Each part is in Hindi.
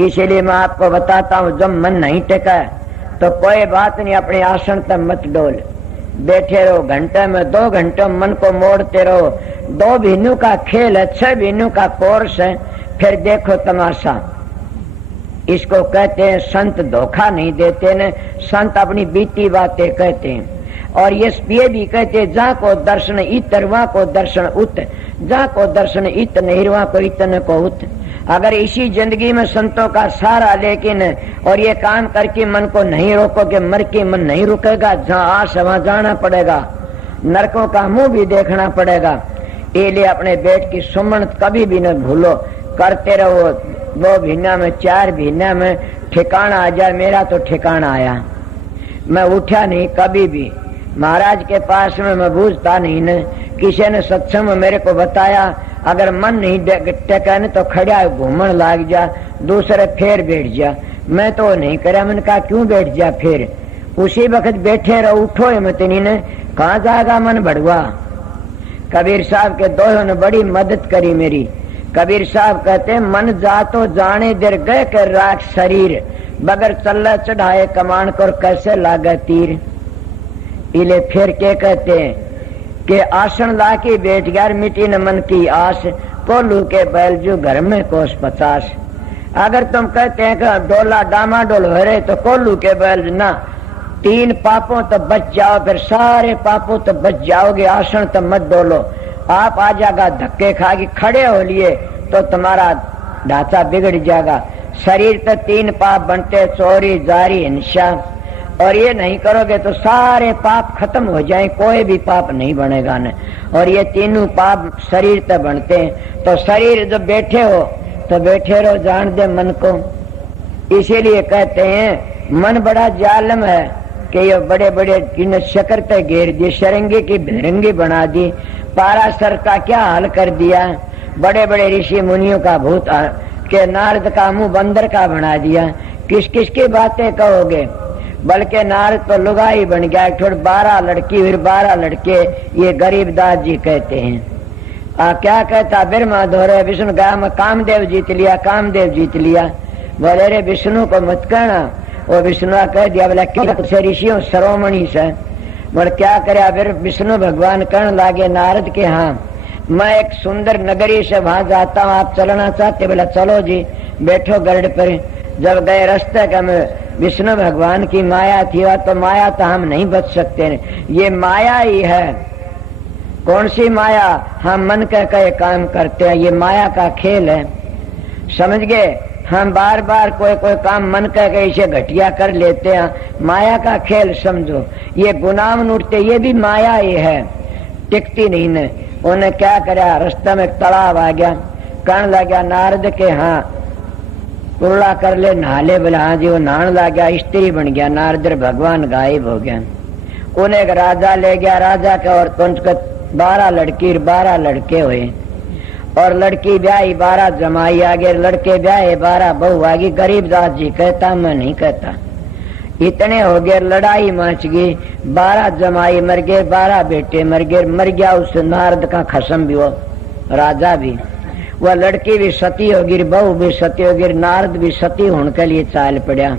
इसीलिए मैं आपको बताता हूँ, जब मन नहीं टेका तो कोई बात नहीं, अपने आसन तक मत डोल, बैठे रहो। घंटे में 2 घंटे मन को मोड़ते रहो। 2 महीनों का खेल है, 6 महीनों का कोर्स है, फिर देखो तमाशा। इसको कहते हैं संत धोखा नहीं देते न, संत अपनी बीती बातें कहते हैं। और ये भी कहते हैं, जहाँ को दर्शन इतर वहाँ को दर्शन उत, जहाँ को दर्शन इत नहीं वहाँ को इतने को उत। अगर इसी जिंदगी में संतों का सहारा लेकिन और ये काम करके मन को नहीं रोकोगे, मर के मन नहीं रुकेगा। जहाँ आस वहाँ जाना पड़ेगा, नरकों का मुंह भी देखना पड़ेगा। इसलिए अपने बेट की सुमन कभी भी न भूलो, करते रहो। 2 महीना में 4 महीना में ठिकाना आ जाए। मेरा तो ठिकाना आया, मैं उठा नहीं कभी भी। महाराज के पास में मैं बूझता नहीं न, किसी ने सत्संग में मेरे को बताया, अगर मन नहीं टेका न तो खड़ा घूमन लाग जा, दूसरे फिर बैठ जा। मैं तो नहीं करा, मैंने कहा क्यों बैठ जा, फिर उसी वक्त बैठे रहो, उठो मत नहीं न, कहाँ जाएगा मन भड़वा। कबीर साहब के दोनों ने बड़ी मदद करी मेरी। कबीर साहब कहते, मन जा तो जाने देर गए कर राख शरीर, बगैर चल चढ़ाए कमान कर कैसे लागे तीर। इले फिर क्या कहते हैं कि आसन ला के बैठ गया, मिट्टी न मन की आस, कोल्लू के बैल जो घर में कोस 50। अगर तुम कहते हैं कि डोला डामा डोल हो रहे तो कोल्लू के बैल ना, 3 पापों तो बच जाओ, फिर सारे पापों तो बच जाओगे। आसन तो मत डोलो, आप आ जाएगा धक्के खा के खड़े हो लिए तो तुम्हारा ढांचा बिगड़ जाएगा। शरीर तो 3 पाप बनते, चोरी जारी हिंसा, और ये नहीं करोगे तो सारे पाप खत्म हो जाए, कोई भी पाप नहीं बनेगा न। और ये तीनों पाप शरीर तक बनते हैं। तो शरीर जब बैठे हो तो बैठे रहो, जान दे मन को। इसीलिए कहते हैं मन बड़ा जालिम है कि ये बड़े बड़े शक्कर पे घेर दिए, शरंगी की भिरंगी बना दी, पारासर का क्या हाल कर दिया, बड़े बड़े ऋषि मुनियों का भूत के नारद का मुंह बंदर का बना दिया। किस किस की बातें कहोगे, बल्कि नारद तो लुगाई बन गया। थोड़े 12 लड़की फिर 12 लड़के, ये गरीबदास जी कहते हैं। क्या कहता, बिरमा धोरे विष्णु गया, मैं कामदेव जीत लिया, कामदेव जीत लिया। बोले रे विष्णु को मत कहना, वो विष्णु कह दिया, बोला क्या ऋषियों सरोमणि से। बोले क्या करे, फिर विष्णु भगवान कहने लागे नारद के, हाँ मैं एक सुंदर नगरी से वहां जाता हूँ, आप चलना चाहते। बोला चलो जी, बैठो गरुड़ पर। जब गए रास्ते का में विष्णु भगवान की माया थी, तो माया तो हम नहीं बच सकते, ये माया ही है। कौन सी माया, हम मन कह काम करते हैं, ये माया का खेल है, समझ गए। हम बार बार कोई काम मन कह इसे घटिया कर लेते हैं, माया का खेल समझो। ये गुनाह उठते, ये भी माया ही है, टिकती नहीं न। उन्हें क्या करा, रास्ते में तालाब आ गया, कहने लगा नारद के, हाँ कुल्ला कर ले, नहा ले। बोला हाँ जी, वो नहाने लग गया, स्त्री बन गया। नारद भगवान गायब हो गया। उन्हें एक राजा ले गया, राजा के और 12 लड़की 12 लड़के हुए, और लड़की ब्याही 12 जमाई आ गए, लड़के ब्याहे 12 बहू आ गई। गरीबदास जी कहता, मैं नहीं कहता। इतने हो गए, लड़ाई मच गई, 12 जमाई मर गए, 12 बेटे मर गए। मर गया उस नारद का खसम भी, वो राजा भी, वह लड़की भी सती होगी, बहू भी सती होगी, नारद भी सती होने के लिए चाल पड़ा।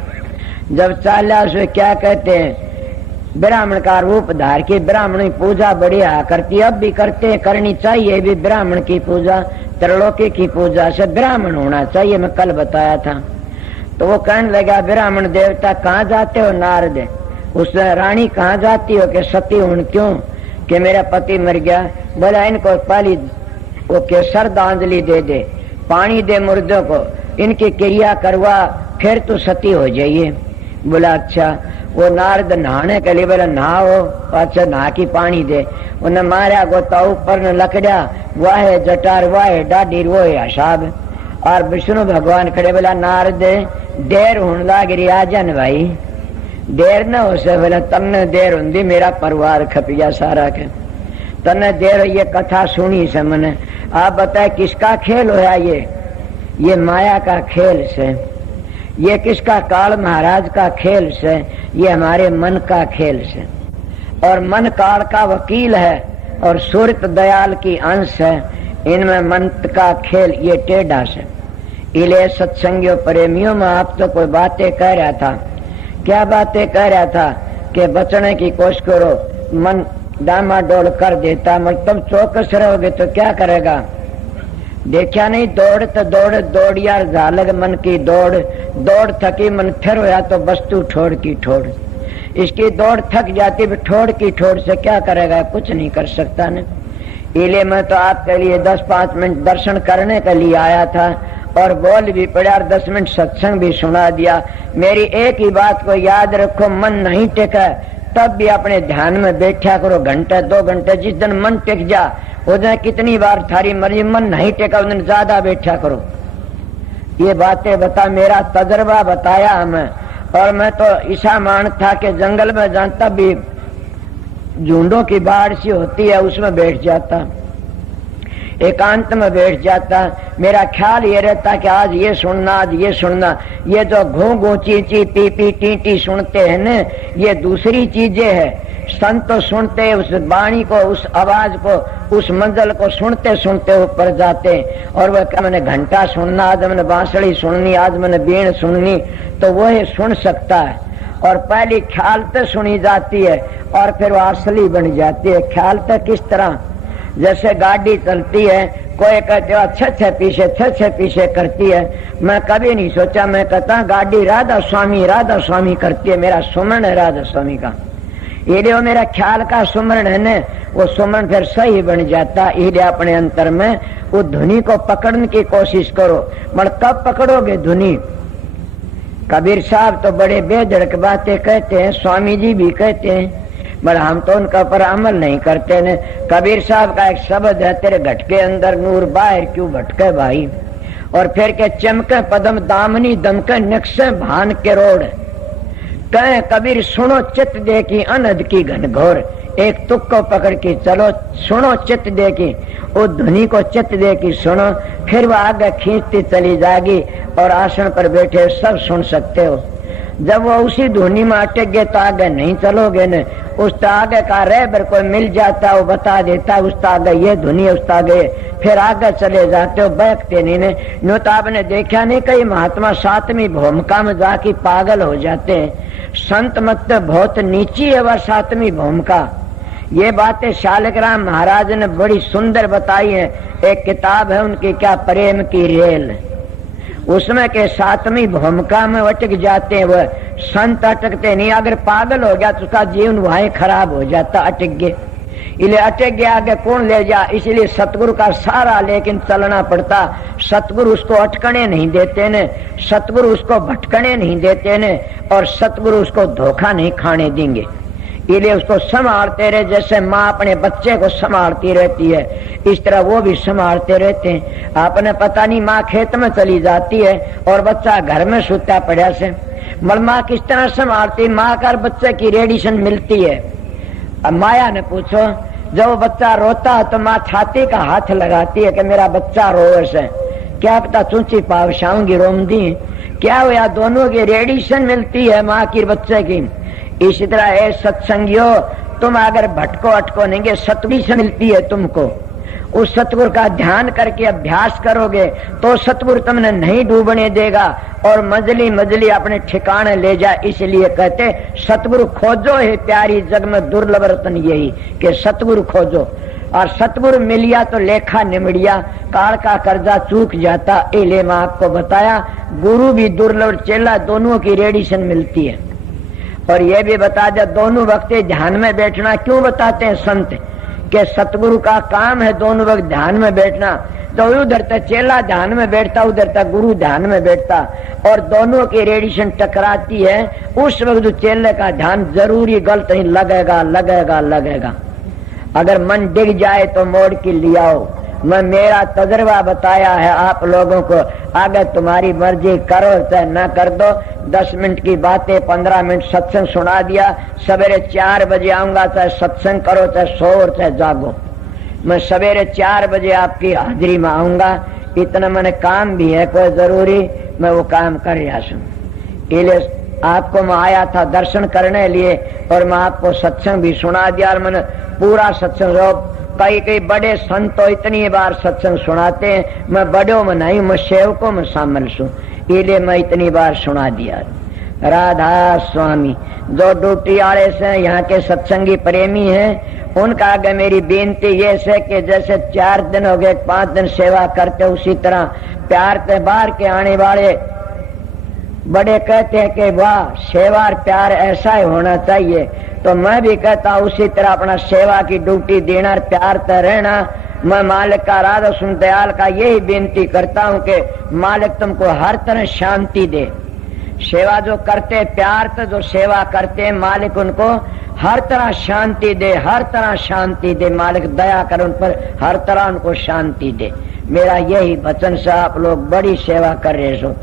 जब चाला उसमें क्या कहते हैं, ब्राह्मण का रूप धार के ब्राह्मण की पूजा बढ़िया करती, अब भी करते, करनी चाहिए भी ब्राह्मण की पूजा, त्रिलोकी की पूजा से ब्राह्मण होना चाहिए, मैं कल बताया था। तो वो कहने लगा, ब्राह्मण देवता कहाँ जाते हो नारद। उसने रानी कहाँ जाती हो कि सती हूं, क्यों कि मेरा पति मर गया। बोला इनको पहली वो के श्रद्धांजलि दे, पानी दे मुर्दों को, इनकी क्रिया करवा, फिर तो सती हो जाइए। बोला अच्छा। वो नारद नहाने के लिए बोला नहाओ, अच्छा नहा की पानी दे। उन्हें मारा गोता ऊपर न लकड़ा, वाहे जटार वाहे डाडी वो है हिसाब। और विष्णु भगवान खड़े, बोला नारद देर होने लग रही, आ जान भाई, देर न हो से। बोला तमने देर होंगी, मेरा परिवार खपिया सारा के, तने देर ये कथा सुनी से मैंने। आप बताए किसका खेल होया, ये माया का खेल से, ये किसका, काल महाराज का खेल से, ये हमारे मन का खेल से। और मन काल का वकील है और सूरत दयाल की अंश है, इनमें मन का खेल ये टेढ़ा से। इले सत्संगियों प्रेमियों में आप तो कोई बातें कह रहा था। क्या बातें कह रहा था कि बचने की कोशिश करो, मन डामाडोल कर देता, मगर तुम चौकस रहोगे तो क्या करेगा। देखा नहीं, दौड़ तो दौड़ दौड़ यार झालग मन की दौड़, दौड़ थकी मन फिर होया तो वस्तु ठोड़ की ठोड़। इसकी दौड़ थक जाती, ठोड़ की ठोड़ से क्या करेगा, कुछ नहीं कर सकता न। इले मैं तो आपके लिए 10-5 मिनट दर्शन करने के लिए आया था और बोल भी पड़ा, 10 मिनट सत्संग भी सुना दिया। मेरी एक ही बात को याद रखो, मन नहीं टेका तब भी अपने ध्यान में बैठा करो, घंटे 2 घंटे। जिस दिन मन टेक जा उस दिन कितनी बार थारी मर्जी, मन नहीं टेका उस दिन ज्यादा बैठा करो। ये बातें बता, मेरा तजर्बा बताया हमें। और मैं तो ऐसा मान था कि जंगल में जानता भी झुंडों की बाढ़ सी होती है, उसमें बैठ जाता, एकांत में बैठ जाता। मेरा ख्याल ये रहता कि आज ये सुनना, आज ये सुनना। ये जो घू घू ची ची पी पी टी टी सुनते हैं न, ये दूसरी चीजें हैं। संत तो सुनते उस वाणी को, उस आवाज को, उस मंजल को सुनते सुनते ऊपर जाते। और वह क्या, मैंने घंटा सुनना, आज मैंने बांसुरी सुननी, आज मैंने बीण सुननी, तो वह सुन सकता है। और पहली ख्याल तो सुनी जाती है और फिर वो असली बन जाती है। ख्याल तो किस तरह, जैसे गाड़ी चलती है, कोई कहते अच्छे पीछे करती है। मैं कभी नहीं सोचा, मैं कहता गाड़ी राधा स्वामी करती है, मेरा सुमरण है राधा स्वामी का। ये जो मेरा ख्याल का सुमरण है न, वो सुमरण फिर सही बन जाता। ये अपने अंतर में वो धुनी को पकड़ने की कोशिश करो, मगर कब पकड़ोगे धुनी। कबीर साहब तो बड़े बेधड़क बातें कहते हैं, स्वामी जी भी कहते हैं, मगर हम तो उनका पर अमल नहीं करते न। कबीर साहब का एक शब्द है, तेरे घटके अंदर नूर बाहर क्यों भटके भाई। और फिर के चमके पदम दामनी दमके नक्शे भान के रोड। कहे कबीर सुनो चित दे की अनहद की घनघोर। एक तुक को पकड़ के चलो, सुनो चित दे की, वो ध्वनि को चित दे की सुनो, फिर वो आगे खींचती चली जाएगी और आसन पर बैठे सब सुन सकते हो। जब वो उसी ध्वनि में अटक गए तो आगे नहीं चलोगे न। उस आगे का रहबर कोई मिल जाता, वो बता देता उस आगे ये ध्वनि, उस आगे, फिर आगे चले जाते हो, बैठते नहीं ने। नो तो आपने देखा नहीं, कई महात्मा 7वीं भूमिका में जाके पागल हो जाते हैं। संत मत बहुत नीची है वह 7वीं भूमिका। ये बातें शालिग्राम महाराज ने बड़ी सुंदर बताई है। एक किताब है उनकी, क्या प्रेम की रेल, उसमें के 7वीं भूमिका में अटक जाते हैं। वह संत अटकते नहीं, अगर पागल हो गया तो उसका जीवन वहीं खराब हो जाता, अटक गए। इसलिए अटक गया, आगे कौन ले जा। इसलिए सतगुरु का सारा लेकिन चलना पड़ता। सतगुरु उसको अटकने नहीं देते ने, सतगुरु उसको भटकने नहीं देते ने, और सतगुरु उसको धोखा नहीं खाने देंगे। इसलिए उसको संभालते रहे, जैसे माँ अपने बच्चे को संभालती रहती है, इस तरह वो भी संभालते रहते हैं। आपने पता नहीं, माँ खेत में चली जाती है और बच्चा घर में सूता पड़ा से, मगर माँ किस तरह संभालती। माँ का बच्चे की रेडिएशन मिलती है। अब माया ने पूछो, जब बच्चा रोता है तो माँ छाती का हाथ लगाती है कि मेरा बच्चा रोए से, क्या पता चूंची पावशाऊंगी रोमदी, क्या हुआ, दोनों की रेडिएशन मिलती है माँ की बच्चे की। इसी तरह है सत्संगियों, तुम अगर भटको अटको नहीं, सतगुरु से मिलती है तुमको। उस सतगुरु का ध्यान करके अभ्यास करोगे तो सतगुरु तुमने नहीं डूबने देगा और मजली मजली अपने ठिकाने ले जाए। इसलिए कहते सतगुरु खोजो है प्यारी जग में दुर्लभ रतन, यही कि सतगुरु खोजो। और सतगुरु मिलिया तो लेखा निमड़िया, काल का कर्जा चूक जाता। इले मैं आपको बताया, गुरु भी दुर्लभ, चेला दोनों की रेडिएशन मिलती है। और ये भी बता दे, दोनों वक्त ध्यान में बैठना क्यों बताते हैं संत, कि सतगुरु का काम है दोनों वक्त ध्यान में बैठना। तो उधर तक चेला ध्यान में बैठता, उधर तक गुरु ध्यान में बैठता, और दोनों की रेडिएशन टकराती है। उस वक्त चेले का ध्यान जरूरी गलत नहीं लगेगा, लगेगा लगेगा। अगर मन डिग जाए तो मोड़ के लियाओ। मैं मेरा तजर्बा बताया है आप लोगों को, आगे तुम्हारी मर्जी, करो चाहे ना कर दो। 10 मिनट की बातें, 15 मिनट सत्संग सुना दिया। सवेरे 4 बजे आऊंगा, चाहे सत्संग करो, चाहे सो और चाहे जागो। मैं सवेरे 4 बजे आपकी हाजिरी में आऊंगा। इतना मैंने काम भी है कोई जरूरी, मैं वो काम कर रहा हूँ। इसलिए आपको मैं आया था दर्शन करने लिए, और मैं आपको सत्संग भी सुना दिया। और मैंने पूरा सत्संग कई कई बड़े संत तो इतनी बार सत्संग सुनाते हैं, मैं बड़ों में नहीं, मैं सेवकों में शामिल हूँ, इसलिए मैं इतनी बार सुना दिया। राधा स्वामी जो ड्यूटी वाले से यहाँ के सत्संगी प्रेमी हैं, उनका आगे मेरी बेनती ये है कि जैसे 4 दिन हो गए 5 दिन सेवा करते, उसी तरह प्यार से बाहर के आने वाले बड़े कहते हैं कि वाह सेवा और प्यार ऐसा ही होना चाहिए, तो मैं भी कहता हूँ उसी तरह अपना सेवा की ड्यूटी देना और प्यार से रहना। मैं मालिक का राधा सुन दयाल का यही बेनती करता हूँ कि मालिक तुमको हर तरह शांति दे। सेवा जो करते प्यार से जो सेवा करते मालिक उनको हर तरह शांति दे, हर तरह शांति दे। मालिक दया कर उन पर, हर तरह उनको शांति दे। मेरा यही वचन से आप लोग बड़ी सेवा कर रहे हो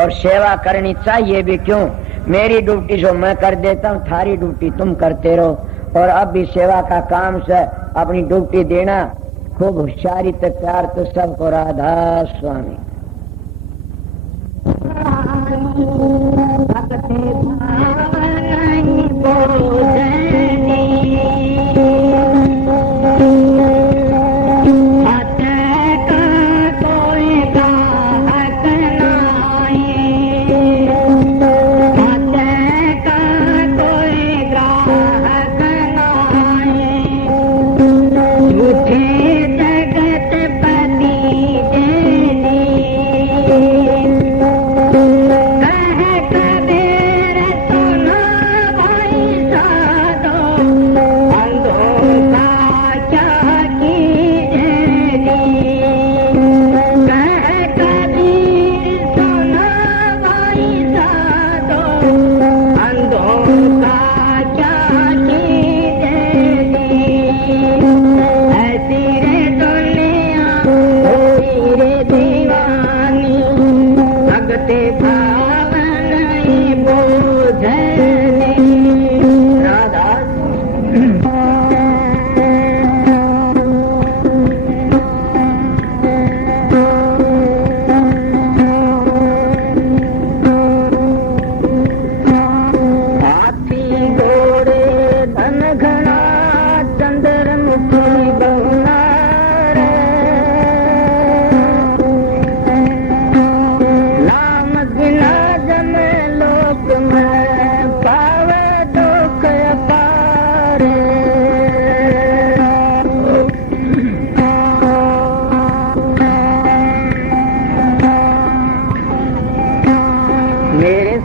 और सेवा करनी चाहिए भी। क्यों? मेरी ड्यूटी जो मैं कर देता हूँ, थारी ड्यूटी तुम करते रहो। और अब भी सेवा का काम से अपनी ड्यूटी देना, खूब होशियारी से प्यार तो सबको। राधा स्वामी।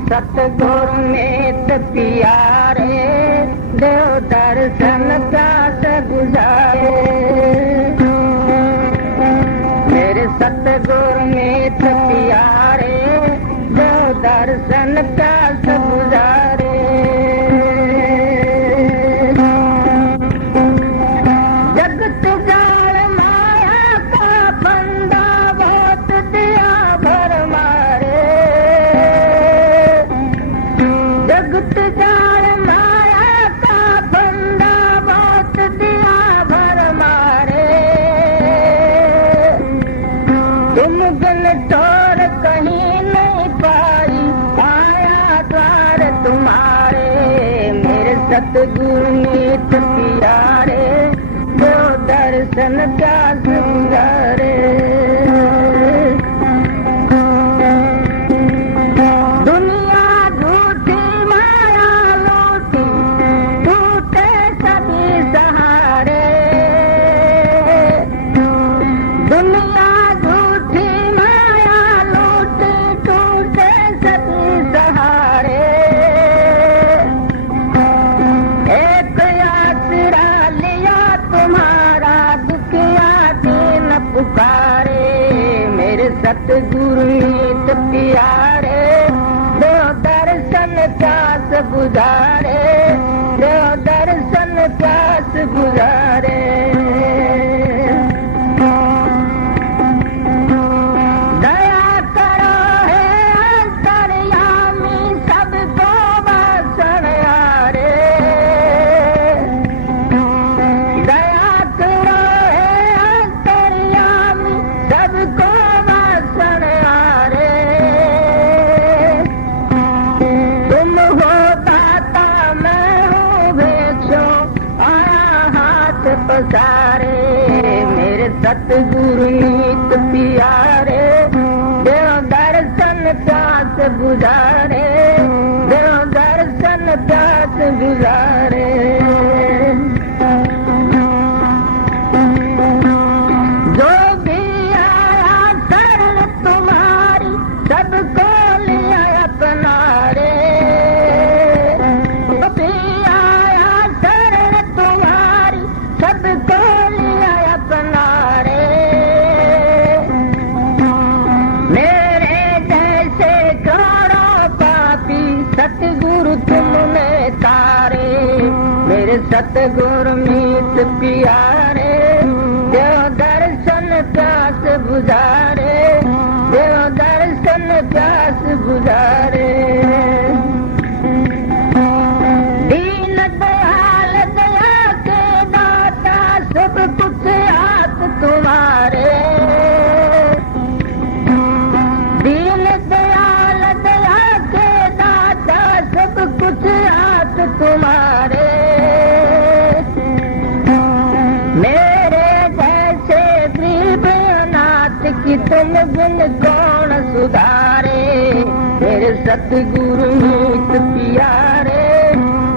सतगुर में प्यारे देव दर्शन का गुजारे। मेरे सतगुर में प्यारे देव दर्शन का गुजारे। जगत जाल माया का बंदा बहुत दिया भर मारे। जगत जाल माया का बंदा बहुत दिया भर मारे। तुम गल तोर कहीं नहीं पाई, आया द्वार तुम्हारे। मेरे सतगुरु मीत प्यारे दो दर्शन का गुजारे। सतगुरु मीत प्यारे दो दर्शन कास गुजारे। दो दर्शन कास गुजारे। दया करो है अंतर्यामी सबको वासन आरे। दया करो है अंतर्यामी सबको पसारे। सतगुरु नीत प्यारे, देव दर्शन प्यास बुझारे, देव दर्शन प्यास बुझारे। जो भी आया शरण तुम्हारी, सबको लिया अपना रे। जो भी आया शरण तुम्हारी, सबको लिया अपना रे। मेरे जैसे करोड़ों पापी सतगुरु तुमने तारे, मेरे सतगुरु मीत प्यारे, देव दर्शन प्यास बुझारे, देव दर्शन प्यास बुझारे। दीन दयाल दया के दाता, सब कुछ हाथ तुम्हारे। दीन दयाल दया के दाता, सब कुछ हाथ तुम्हारे। मेरे जैसे गरीब अनाथ की तुम बिन कौन सुधारे, मेरे सतगुरु मीत प्यारे,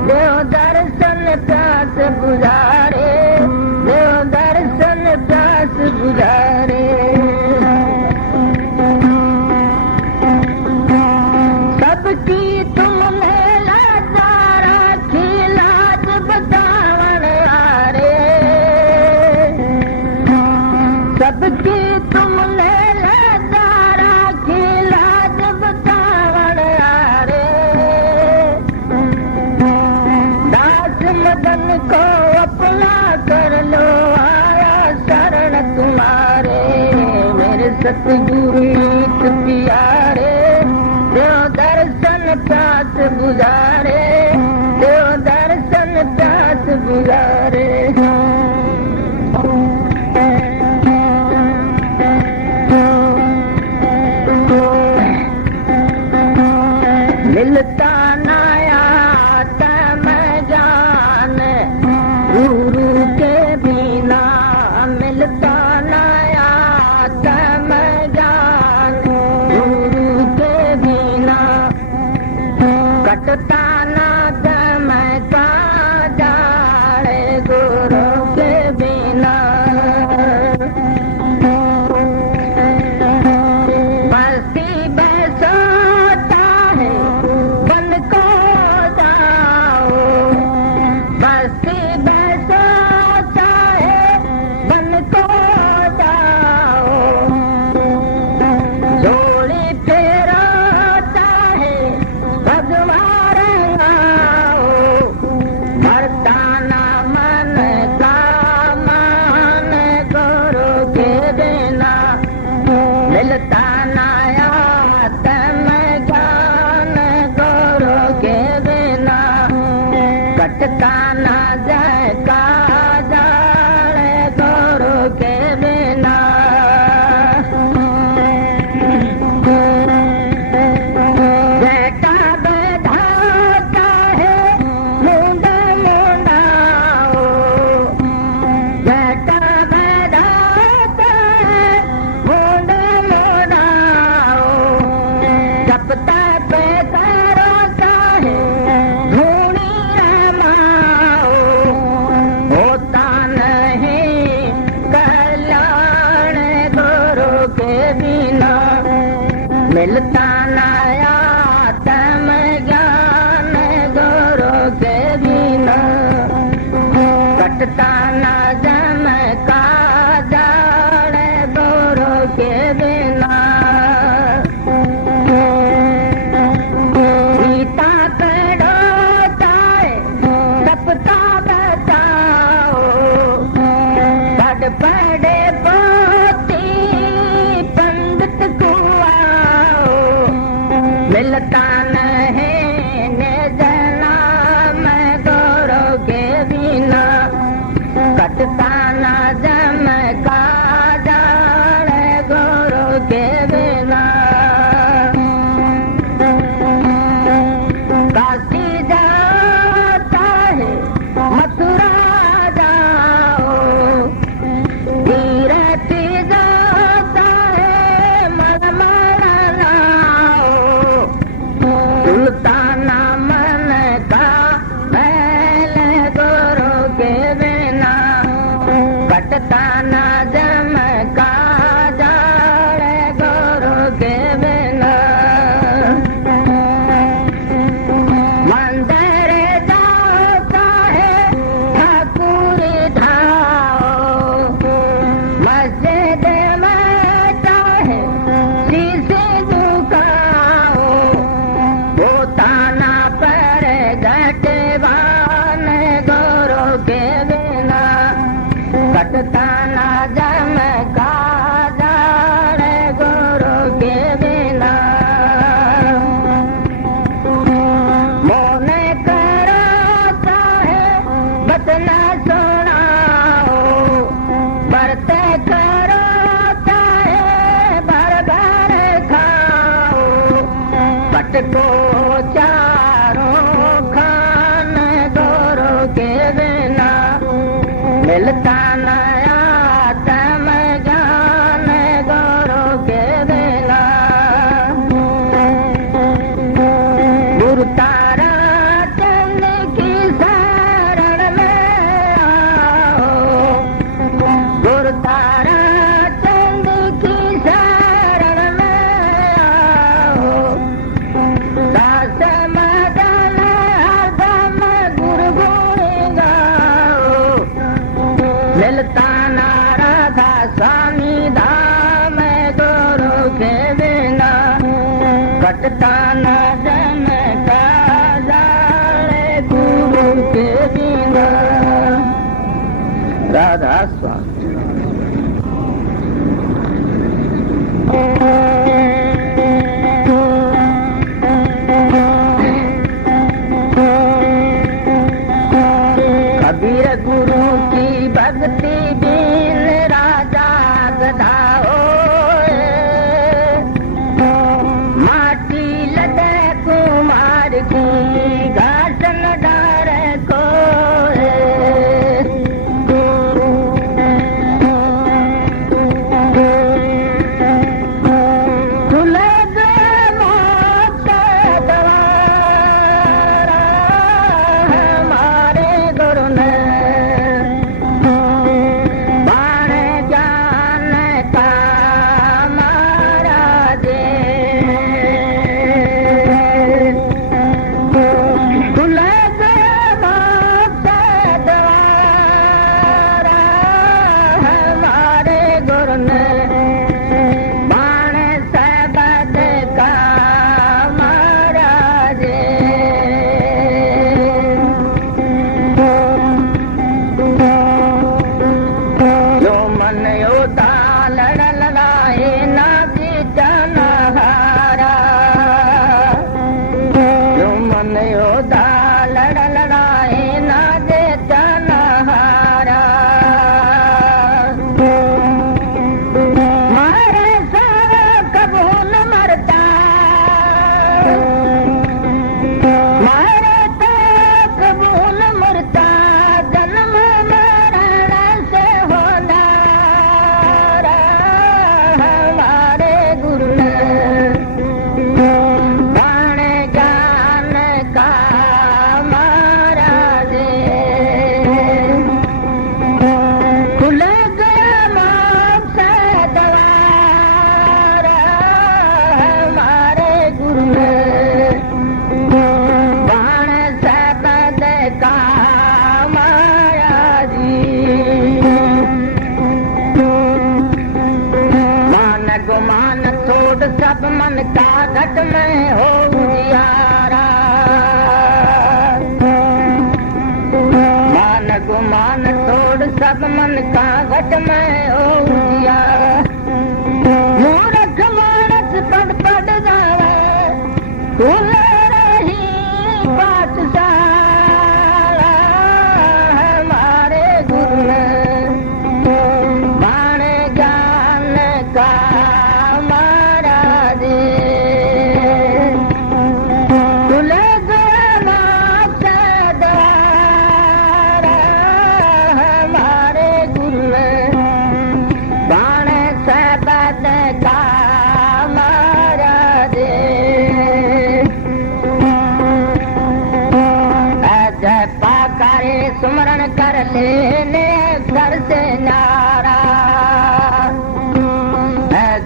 देव दर्शन प्यास बुझारे, देव दर्शन प्यास बुझारे। सबकी तुमने लाचारा की लाज बतावन आरे, सबकी तुमने लाचारा की लाज बतावन आरे। दास मदन को अपना कर लो, आया शरण तुम्हारे, मेरे सतगुरु नीत प्यारे, देव दर्शन प्यास बुझारे, देव दर्शन प्यास बुझारे। मिलता नया तम जान, गुरु के बिना मिलता नया तम जान, गुरु के बिना कटता ना दम का जाड़े, गुरु के बिना। मस्ती बैसोता है बन को जाओ, मस्ती बैसोता है बन को जाओ। जोड़ी फेरोता है भगवान आओ, मरता ना मन का मान, गुरु के बिना मिलता नया तम ज्ञान, गुरु के बिना कटता ना जाए का जाड़े, गुरु के बिना। बेटा बैठाता है मुंडा मुंडाओ, बेटा बैठाता है मुंडा मुंडाओ। जपता पे करोता है धूनी रमाओ, होता नहीं कल्याण, गुरु के बिना मिलता नया तम ज्ञान, गुरु के बिना कटता ना जम का जाड़े, गुरु के बिना। सीता कड़ोता है तपता बचाओ, बड़ बड़े पोती पंडित को आओ, मिलता नहीं निज नाम, गुरु के बिना कटता ना जम का जाड़े, गुरु के बिना। काशी जाता है मथुरा जाओ, तीर्थ सुल्ताना मन का पहले गुरु के बिना कटता ना जम का जाड़े गुरु के बिना मंदिर जाओ चाहे ठाकुरी धाओ मस्जिद में चाहे शीशे झुकाओ ताना पर घटवान गुरु के बिना कटता ना जम का जाड़े गुरु के बिना मोने करो चाहे बतना सुनाओ बरते करो चाहे भर भर खाओ पटको चारों खान गुरु के बिना मिलता नया तम ज्ञान गुरु के बिना गुरु तारा चंद की शरण में आओ गुरु तारा चंद की शरण में आओ दास मदन हरदम गुरु गुण गाओ मिलता ना राधा स्वामी धाम गुरु के बिना कटता ना जम का जाड़े गुरु के बिना राधा स्वामी कबीर गुरु की भक्ति बिन राजा गधाओ माटी लदे कुमार की घाट न डारे को सब मन का घट में हो उजियारा मान गुमान छोड़ सब मन का घट में हो उजियारा मूर्ख मानस पड़ जावे भूल रही पाठशाला हमारे गुरु बाण ज्ञान का लेने घर से नारा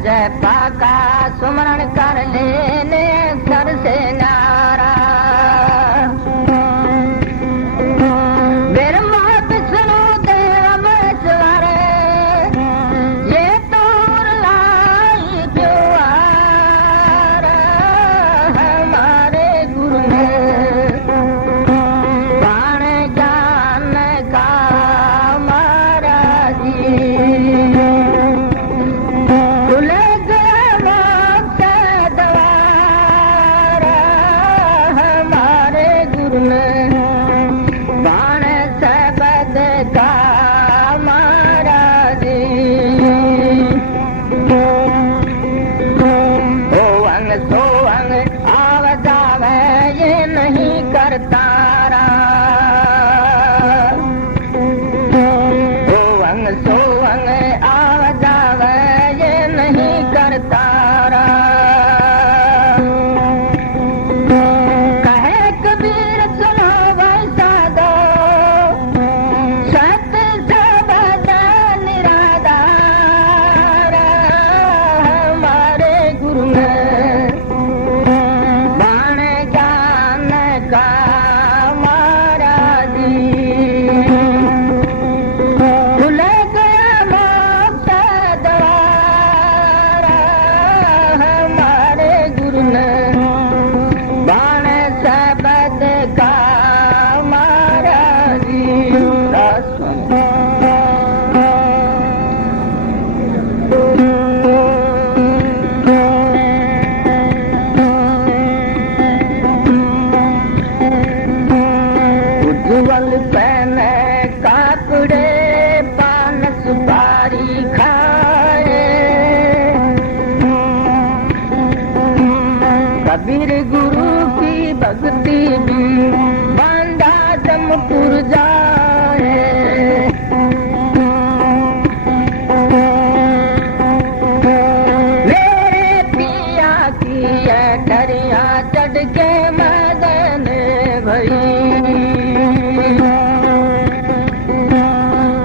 जय पाका सुमरण कर लेने घर से नारा मेरे मत सुनो देव सवारे ये तोर लाई प्यार हमारे गुरु में बाण ज्ञान का महाराज खुले गया मोक्ष द्वार हमारे गुरु में बाण शब्द का महाराज ओंग सोंग आव जावे ये नहीं करता ओंग सोंग आव जावे ये नहीं करता कहे कबीर सुनो वैसा दो सत्य शब्द निराधार हमारे गुरु में बाण ज्ञान का महाराज खुले गया मोक्ष द्वार हमारे गुरु में बाण शब्द का महाराज उज्जवल पहने काकड़े पान सुपारी खाए कबीर गुरु की भक्ति भी बांधा जमपुर जाए मेरे पिया की डरिया चढ़ के मदन भई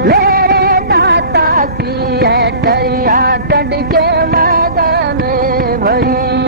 मेरे दाता की डरिया चढ़ के मदन भई